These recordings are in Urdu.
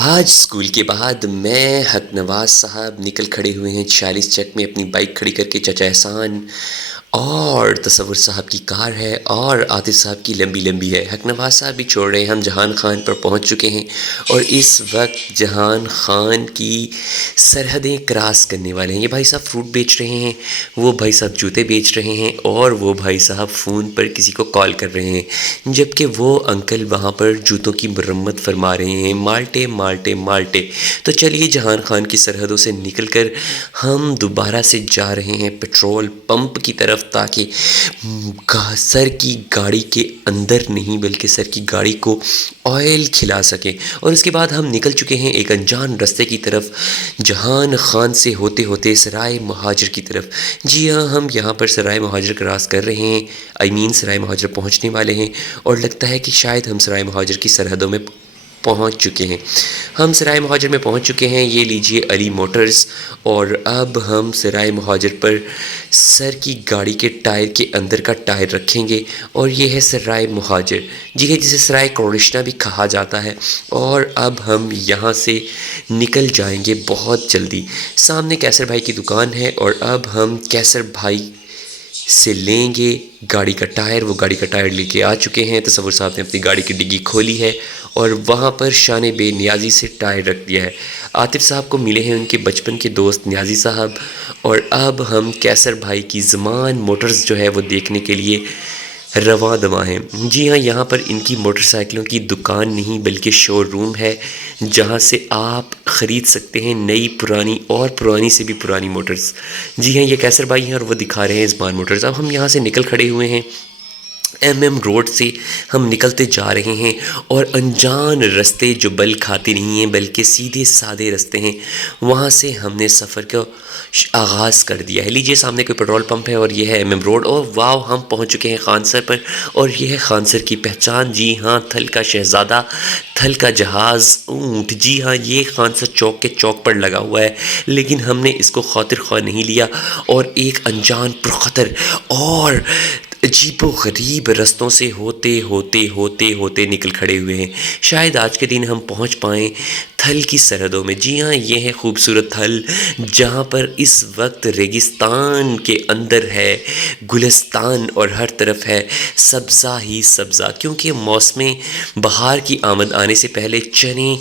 آج اسکول کے بعد میں حق نواز صاحب نکل کھڑے ہوئے ہیں 46 چک میں اپنی بائک کھڑی کر کے چچا احسان اور تصور صاحب کی کار ہے اور عاطف صاحب کی لمبی لمبی ہے. حق نواز صاحب بھی چھوڑ رہے ہیں. ہم جہان خان پر پہنچ چکے ہیں اور اس وقت جہان خان کی سرحدیں کراس کرنے والے ہیں. یہ بھائی صاحب فروٹ بیچ رہے ہیں, وہ بھائی صاحب جوتے بیچ رہے ہیں اور وہ بھائی صاحب فون پر کسی کو کال کر رہے ہیں, جبکہ وہ انکل وہاں پر جوتوں کی مرمت فرما رہے ہیں. مالٹے مالٹے مالٹے. تو چلیے جہان خان کی سرحدوں سے نکل کر ہم دوبارہ سے جا رہے ہیں پیٹرول پمپ کی طرف, تاکہ سر کی گاڑی کے اندر نہیں بلکہ سر کی گاڑی کو آئل کھلا سکیں. اور اس کے بعد ہم نکل چکے ہیں ایک انجان رستے کی طرف, جہان خان سے ہوتے ہوتے سرائے مہاجر کی طرف. جی ہاں, ہم یہاں پر سرائے مہاجر کراس کر رہے ہیں, سرائے مہاجر پہنچنے والے ہیں اور لگتا ہے کہ شاید ہم سرائے مہاجر کی سرحدوں میں پہنچ چکے ہیں. ہم سرائے مہاجر میں پہنچ چکے ہیں. یہ لیجئے علی موٹرز. اور اب ہم سرائے مہاجر پر سر کی گاڑی کے ٹائر کے اندر کا ٹائر رکھیں گے اور یہ ہے سرائے مہاجر, جی ہے, جسے سرائے کرشنا بھی کہا جاتا ہے. اور اب ہم یہاں سے نکل جائیں گے بہت جلدی. سامنے کیسر بھائی کی دکان ہے اور اب ہم کیسر بھائی سے لیں گے گاڑی کا ٹائر. وہ گاڑی کا ٹائر لے کے آ چکے ہیں. تصور صاحب نے اپنی گاڑی کی ڈگی کھولی ہے اور وہاں پر شان بے نیازی سے ٹائر رکھ دیا ہے. عاطف صاحب کو ملے ہیں ان کے بچپن کے دوست نیازی صاحب. اور اب ہم کیسر بھائی کی زمان موٹرز جو ہے وہ دیکھنے کے لیے رواں دواں ہیں. جی ہاں, یہاں پر ان کی موٹر سائیکلوں کی دکان نہیں بلکہ شو روم ہے, جہاں سے آپ خرید سکتے ہیں نئی پرانی اور پرانی سے بھی پرانی موٹرز. جی ہاں, یہ کیسر بھائی ہیں اور وہ دکھا رہے ہیں زمان موٹرز. اب ہم یہاں سے نکل کھڑے ہوئے ہیں. ایم روڈ سے ہم نکلتے جا رہے ہیں اور انجان رستے جو بل کھاتے نہیں ہیں بلکہ سیدھے سادے رستے ہیں, وہاں سے ہم نے سفر کا آغاز کر دیا ہے. لیجئے سامنے کوئی پیٹرول پمپ ہے اور یہ ہے ایم روڈ. اور واو, ہم پہنچ چکے ہیں خانسر پر اور یہ ہے خانسر کی پہچان. جی ہاں, تھل کا شہزادہ, تھل کا جہاز, اونٹ. جی ہاں, یہ خانسر چوک کے چوک پر لگا ہوا ہے, لیکن ہم نے اس کو خاطر خواہ نہیں لیا اور ایک انجان پرخطر اور عجیب و غریب رستوں سے ہوتے ہوتے ہوتے ہوتے نکل کھڑے ہوئے ہیں. شاید آج کے دن ہم پہنچ پائیں تھل کی سرحدوں میں. جی ہاں, یہ ہے خوبصورت تھل, جہاں پر اس وقت ریگستان کے اندر ہے گلستان اور ہر طرف ہے سبزہ ہی سبزہ, کیونکہ موسم بہار کی آمد آنے سے پہلے چنے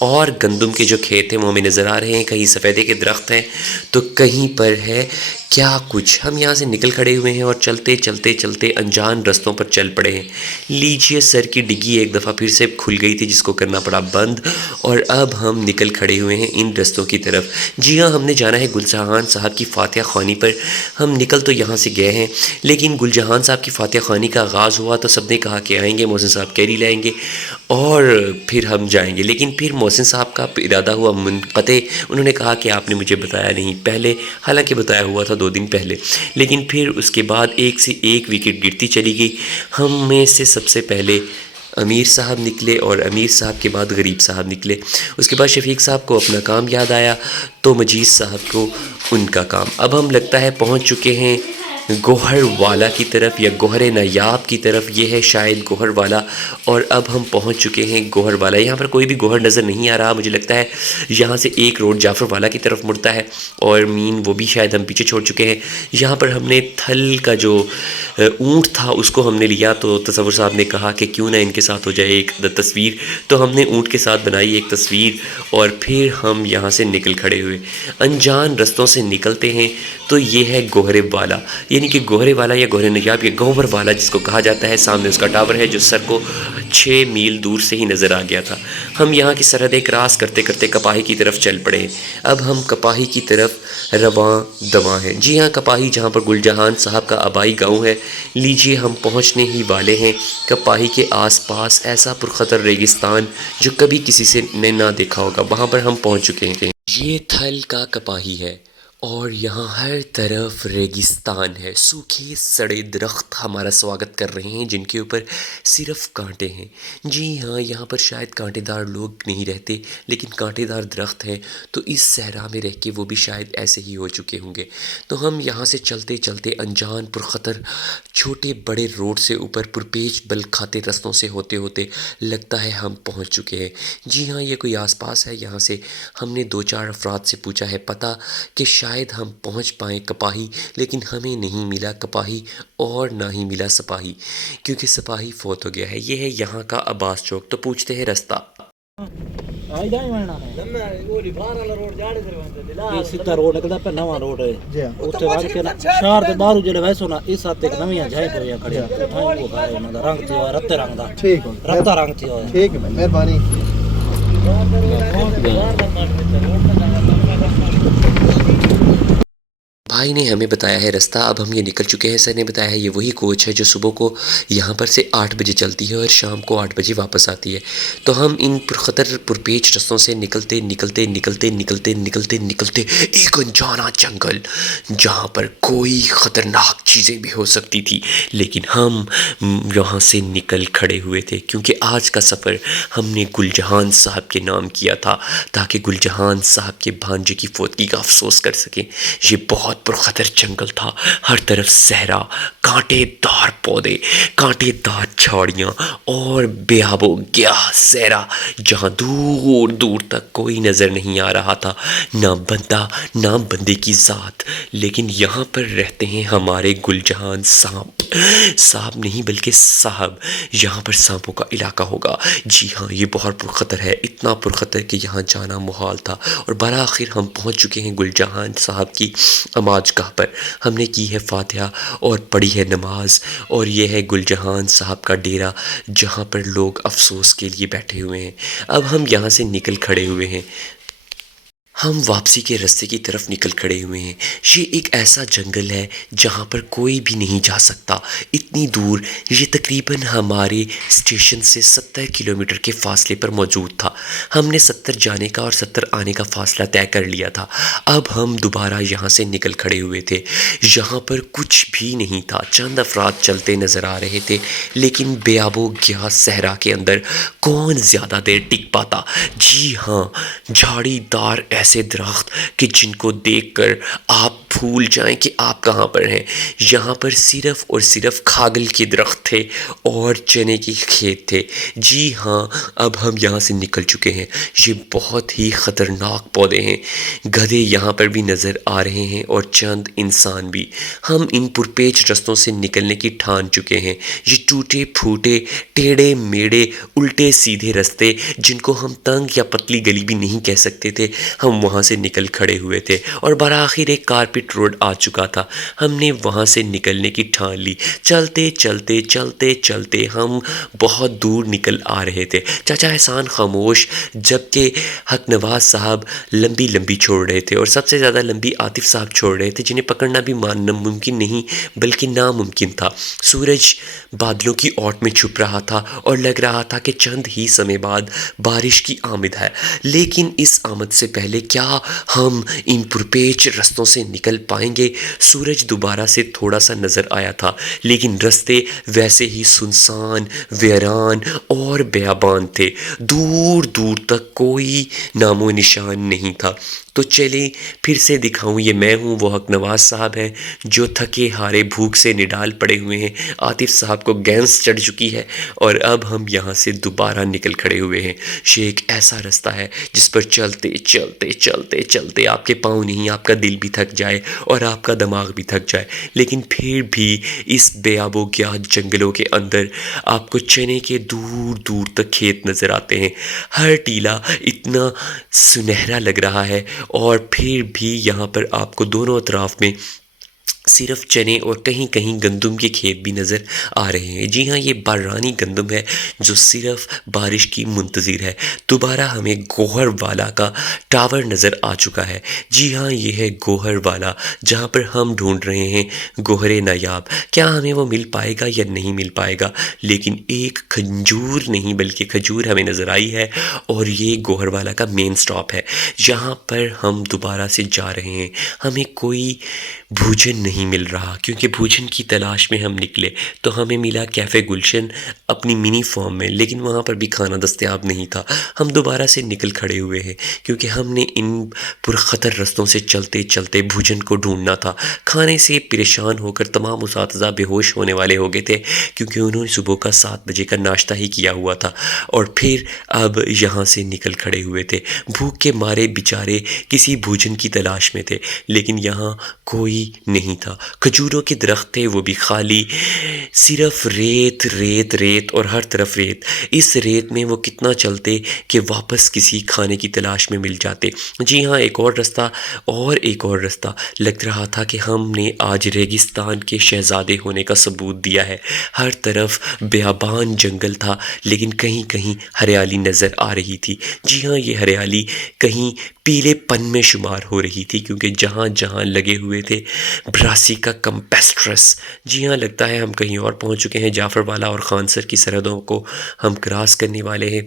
اور گندم کے جو کھیت ہیں وہ ہمیں نظر آ رہے ہیں. کہیں سفیدے کے درخت ہیں تو کہیں پر ہے کیا کچھ. ہم یہاں سے نکل کھڑے ہوئے ہیں اور چلتے چلتے چلتے انجان رستوں پر چل پڑے ہیں. لیجئے, سر کی ڈگی ایک دفعہ پھر سے کھل گئی تھی جس کو کرنا پڑا بند, اور اب ہم نکل کھڑے ہوئے ہیں ان رستوں کی طرف. جی ہاں, ہم نے جانا ہے گل جہان صاحب کی فاتحہ خوانی پر. ہم نکل تو یہاں سے گئے ہیں, لیکن گل جہان صاحب کی فاتحہ خوانی کا آغاز ہوا تو سب نے کہا کہ آئیں گے, محسن صاحب کیری لائیں گے اور پھر ہم جائیں گے. لیکن پھر محسن صاحب کا ارادہ ہوا منقطع. انہوں نے کہا کہ آپ نے مجھے بتایا نہیں پہلے, حالانکہ بتایا ہوا تھا 2 دن پہلے. لیکن پھر اس کے بعد ایک سے ایک وکٹ گرتی چلی گئی. ہم میں سے سب سے پہلے امیر صاحب نکلے اور امیر صاحب کے بعد غریب صاحب نکلے. اس کے بعد شفیق صاحب کو اپنا کام یاد آیا تو مجید صاحب کو ان کا کام. اب ہم لگتا ہے پہنچ چکے ہیں گوہر والا کی طرف یا گوہر نایاب کی طرف. یہ ہے شاید گوہر والا اور اب ہم پہنچ چکے ہیں گوہر والا. یہاں پر کوئی بھی گوہر نظر نہیں آ رہا. مجھے لگتا ہے یہاں سے ایک روڈ جعفر والا کی طرف مڑتا ہے اور وہ بھی شاید ہم پیچھے چھوڑ چکے ہیں. یہاں پر ہم نے تھل کا جو اونٹ تھا اس کو ہم نے لیا تو تصور صاحب نے کہا کہ کیوں نہ ان کے ساتھ ہو جائے ایک تصویر, تو ہم نے اونٹ کے ساتھ بنائی ایک تصویر اور پھر ہم یہاں سے نکل کھڑے ہوئے. انجان رستوں سے نکلتے ہیں تو یہ ہے گوہر والا, یعنی کہ گوہرے والا یا گوہر نیاب یا گوہر والا جس کو کہا جاتا ہے. سامنے اس کا ٹاور ہے جو سر کو 6 میل دور سے ہی نظر آ گیا تھا. ہم یہاں کی سرحدیں کراس کرتے کرتے کپاہی کی طرف چل پڑے ہیں. اب ہم کپاہی کی طرف رواں دواں ہیں. جی ہاں, کپاہی جہاں پر گل جہان صاحب کا آبائی گاؤں ہے. لیجئے, ہم پہنچنے ہی والے ہیں. کپاہی کے آس پاس ایسا پرخطر ریگستان جو کبھی کسی سے نے نہ دیکھا ہوگا, وہاں پر ہم پہنچ چکے ہیں. یہ تھل کا کپاہی ہے اور یہاں ہر طرف ریگستان ہے، سوکھے سڑے درخت ہمارا سواگت کر رہے ہیں جن کے اوپر صرف کانٹے ہیں۔ جی ہاں، یہاں پر شاید کانٹے دار لوگ نہیں رہتے، لیکن کانٹے دار درخت ہیں، تو اس صحرا میں رہ کے وہ بھی شاید ایسے ہی ہو چکے ہوں گے۔ تو ہم یہاں سے چلتے چلتے انجان پرخطر چھوٹے بڑے روڈ سے اوپر پرپیچ بل کھاتے رستوں سے ہوتے ہوتے لگتا ہے ہم پہنچ چکے ہیں۔ جی ہاں، یہ کوئی آس پاس ہے۔ یہاں سے ہم نے 2-4 افراد سے پوچھا ہے پتہ کہ شاید ہم پہنچ پائیں کپاہی، لیکن ہمیں نہیں ملا کپاہی اور نہ ہی ملا سپاہی، کیونکہ سپاہی فوت ہو گیا ہے۔ یہ ہے یہاں کا عباس چوک۔ تو پوچھتے ہیں رستہ۔ سیدھا روڈ نکلدا پہ نواں روڈ ہے اوتے وڑ کے شہر دے باہر جڑے ویسو نا اس ہاتھ ایک نویاں جائیں پہ کھڑیا تھا وہ گھر انہاں دا رنگ تھی رتے رنگ دا ٹھیک رتا رنگ تھی ٹھیک ہے مہربانی۔ بھائی نے ہمیں بتایا ہے رستہ، اب ہم یہ نکل چکے ہیں۔ سر نے بتایا ہے یہ وہی کوچ ہے جو صبح کو یہاں پر سے 8 بجے چلتی ہے اور شام کو 8 بجے واپس آتی ہے۔ تو ہم ان پرخطر پرپیچ رستوں سے نکلتے نکلتے نکلتے نکلتے نکلتے نکلتے ایک انجانا جنگل جہاں پر کوئی خطرناک چیزیں بھی ہو سکتی تھی، لیکن ہم یہاں سے نکل کھڑے ہوئے تھے کیونکہ آج کا سفر ہم نے گل جہان صاحب کے نام کیا تھا تاکہ گل جہان صاحب کے بھانجے کی فوتگی کا افسوس کر سکیں۔ یہ بہت پرخطر جنگل تھا، ہر طرف صحرا، کانٹے دار پودے، کانٹے دار جھاڑیاں اور بے آب و گیاہ صحرا جہاں دور دور تک کوئی نظر نہیں آ رہا تھا، نہ بندہ نہ بندے کی ذات۔ لیکن یہاں پر رہتے ہیں ہمارے گل جہان صاحب نہیں بلکہ صاحب۔ یہاں پر سانپوں کا علاقہ ہوگا۔ جی ہاں، یہ بہت پرخطر ہے، اتنا پرخطر کہ یہاں جانا محال تھا۔ اور بالآخر ہم پہنچ چکے ہیں گل جہان صاحب کی عماج گاہ پر۔ ہم نے کی ہے فاتحہ اور پڑھی ہے نماز، اور یہ ہے گل جہان صاحب کا ڈیرا جہاں پر لوگ افسوس کے لیے بیٹھے ہوئے ہیں۔ اب ہم یہاں سے نکل کھڑے ہوئے ہیں، ہم واپسی کے رستے کی طرف نکل کھڑے ہوئے ہیں۔ یہ ایک ایسا جنگل ہے جہاں پر کوئی بھی نہیں جا سکتا، اتنی دور۔ یہ تقریباً ہمارے اسٹیشن سے 70 کلومیٹر کے فاصلے پر موجود تھا۔ ہم نے 70 جانے کا اور 70 آنے کا فاصلہ طے کر لیا تھا۔ اب ہم دوبارہ یہاں سے نکل کھڑے ہوئے تھے۔ یہاں پر کچھ بھی نہیں تھا، چند افراد چلتے نظر آ رہے تھے، لیکن بے آب و گیاہ صحرا کے اندر کون زیادہ دیر ٹک پاتا۔ جی ہاں، جھاڑی دار ایسے درخت کہ جن کو دیکھ کر آپ بھول جائیں کہ آپ کہاں پر ہیں۔ یہاں پر صرف اور صرف کھاگل کے درخت تھے اور چنے کے کھیت تھے۔ جی ہاں، اب ہم یہاں سے نکل چکے ہیں۔ یہ بہت ہی خطرناک پودے ہیں، گدھے یہاں پر بھی نظر آ رہے ہیں اور چند انسان بھی۔ ہم ان پرپیچ رستوں سے نکلنے کی ٹھان چکے ہیں۔ یہ ٹوٹے پھوٹے ٹیڑھے میڑے الٹے سیدھے رستے جن کو ہم تنگ یا پتلی گلی بھی نہیں کہہ سکتے تھے، ہم وہاں سے نکل کھڑے ہوئے تھے اور بالآخر ایک کارپیٹ روڈ آ چکا تھا۔ ہم نے وہاں سے نکلنے کی ٹھان لی۔ چلتے چلتے چلتے چلتے ہم بہت دور نکل آ رہے تھے۔ چچا احسان خاموش جبکہ حق نواز صاحب لمبی لمبی چھوڑ رہے تھے، اور سب سے زیادہ لمبی عاطف صاحب چھوڑ رہے تھے جنہیں پکڑنا بھی ممکن نہیں بلکہ ناممکن تھا۔ سورج بادلوں کی اوٹ میں چھپ رہا تھا اور لگ رہا تھا کہ چند ہی سمے بعد بارش کی آمد ہے، لیکن اس آمد سے پہلے کیا ہم ان پرپیچ رستوں سے نکل پائیں گے؟ سورج دوبارہ سے تھوڑا سا نظر آیا تھا، لیکن رستے ویسے ہی سنسان، ویران اور بیابان تھے۔ دور دور تک کوئی نام و نشان نہیں تھا۔ تو چلیں پھر سے دکھاؤں، یہ میں ہوں، وہ حق نواز صاحب ہیں جو تھکے ہارے بھوک سے نڈال پڑے ہوئے ہیں۔ عاطف صاحب کو گینس چڑھ چکی ہے اور اب ہم یہاں سے دوبارہ نکل کھڑے ہوئے ہیں۔ یہ ایک ایسا رستہ ہے جس پر چلتے چلتے چلتے چلتے آپ کے پاؤں نہیں، آپ کا دل بھی تھک جائے اور آپ کا دماغ بھی تھک جائے، لیکن پھر بھی اس بے آب و گیاہ جنگلوں کے اندر آپ کو چنے کے دور دور تک کھیت نظر آتے ہیں۔ ہر ٹیلا اتنا سنہرا لگ رہا ہے، اور پھر بھی یہاں پر آپ کو دونوں اطراف میں صرف چنے اور کہیں کہیں گندم کے کھیت بھی نظر آ رہے ہیں۔ جی ہاں، یہ بارانی گندم ہے جو صرف بارش کی منتظر ہے۔ دوبارہ ہمیں گوہر والا کا ٹاور نظر آ چکا ہے۔ جی ہاں، یہ ہے گوہر والا جہاں پر ہم ڈھونڈ رہے ہیں گوہر نایاب۔ کیا ہمیں وہ مل پائے گا یا نہیں مل پائے گا، لیکن ایک کھجور نہیں بلکہ کھجور ہمیں نظر آئی ہے، اور یہ گوہر والا کا مین سٹاپ ہے جہاں پر ہم دوبارہ سے جا رہے ہیں۔ ہمیں کوئی بھوجن نہیں مل رہا، کیونکہ بھوجن کی تلاش میں ہم نکلے تو ہمیں ملا کیفے گلشن اپنی منی فارم میں، لیکن وہاں پر بھی کھانا دستیاب نہیں تھا۔ ہم دوبارہ سے نکل کھڑے ہوئے ہیں کیونکہ ہم نے ان پرخطر رستوں سے چلتے چلتے بھوجن کو ڈھونڈنا تھا۔ کھانے سے پریشان ہو کر تمام اساتذہ بے ہوش ہونے والے ہو گئے تھے کیونکہ انہوں نے صبح کا 7 بجے کا ناشتہ ہی کیا ہوا تھا، اور پھر اب یہاں سے نکل کھڑے ہوئے تھے۔ بھوک کے مارے بیچارے کسی بھوجن کی تلاش میں تھے، لیکن یہاں کوئی نہیں تھا۔ کھجوروں کے درخت تھے وہ بھی خالی، صرف ریت ریت ریت اور ہر طرف ریت۔ اس ریت میں وہ کتنا چلتے کہ واپس کسی کھانے کی تلاش میں مل جاتے۔ جی ہاں، ایک اور رستہ اور ایک اور رستہ۔ لگ رہا تھا کہ ہم نے آج ریگستان کے شہزادے ہونے کا ثبوت دیا ہے۔ ہر طرف بیابان جنگل تھا، لیکن کہیں کہیں ہریالی نظر آ رہی تھی۔ جی ہاں، یہ ہریالی کہیں پیلے پن میں شمار ہو رہی تھی کیونکہ جہاں جہاں لگے ہوئے تھے براسیکا کمپیسٹرس۔ جی ہاں، لگتا ہے ہم کہیں اور پہنچ چکے ہیں۔ جعفر والا اور خانسر کی سرحدوں کو ہم کراس کرنے والے ہیں،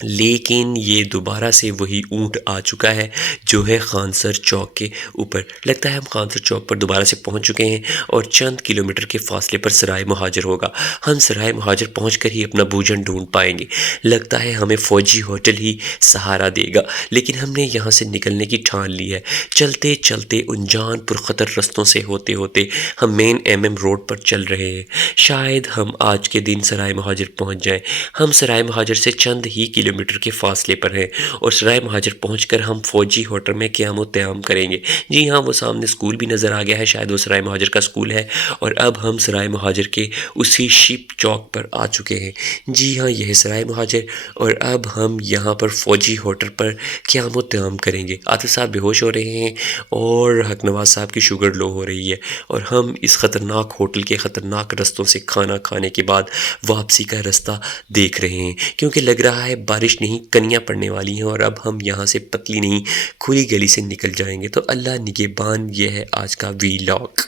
لیکن یہ دوبارہ سے وہی اونٹ آ چکا ہے جو ہے خانسر چوک کے اوپر۔ لگتا ہے ہم خانسر چوک پر دوبارہ سے پہنچ چکے ہیں اور چند کلومیٹر کے فاصلے پر سرائے مہاجر ہوگا۔ ہم سرائے مہاجر پہنچ کر ہی اپنا بھوجن ڈھونڈ پائیں گے۔ لگتا ہے ہمیں فوجی ہوٹل ہی سہارا دے گا، لیکن ہم نے یہاں سے نکلنے کی ٹھان لی ہے۔ چلتے چلتے انجان پرخطر رستوں سے ہوتے ہوتے ہم مین ایم روڈ پر چل رہے ہیں۔ شاید ہم آج کے دن سرائے مہاجر پہنچ جائیں۔ ہم سرائے مہاجر سے چند ہی کلومیٹر کے فاصلے پر ہیں اور سرائے مہاجر پہنچ کر ہم فوجی ہوٹل میں قیام و قیام کریں گے۔ جی ہاں، وہ سامنے اسکول بھی نظر آ گیا ہے، شاید وہ سرائے مہاجر کا اسکول ہے، اور اب ہم سرائے مہاجر کے اسی شپ چوک پر آ چکے ہیں۔ جی ہاں، یہ ہے سرائے مہاجر، اور اب ہم یہاں پر فوجی ہوٹل پر قیام و قیام کریں گے۔ عاطف صاحب بے ہوش ہو رہے ہیں اور حق نواز صاحب کی شوگر لو ہو رہی ہے، اور ہم اس خطرناک ہوٹل کے خطرناک رستوں سے کھانا کھانے کے بعد واپسی کا رستہ دیکھ رہے ہیں، کیونکہ لگ رہا ہے بارش نہیں کنیاں پڑنے والی ہیں، اور اب ہم یہاں سے پتلی نہیں کھلی گلی سے نکل جائیں گے۔ تو اللہ نگہبان، یہ ہے آج کا وی لاگ۔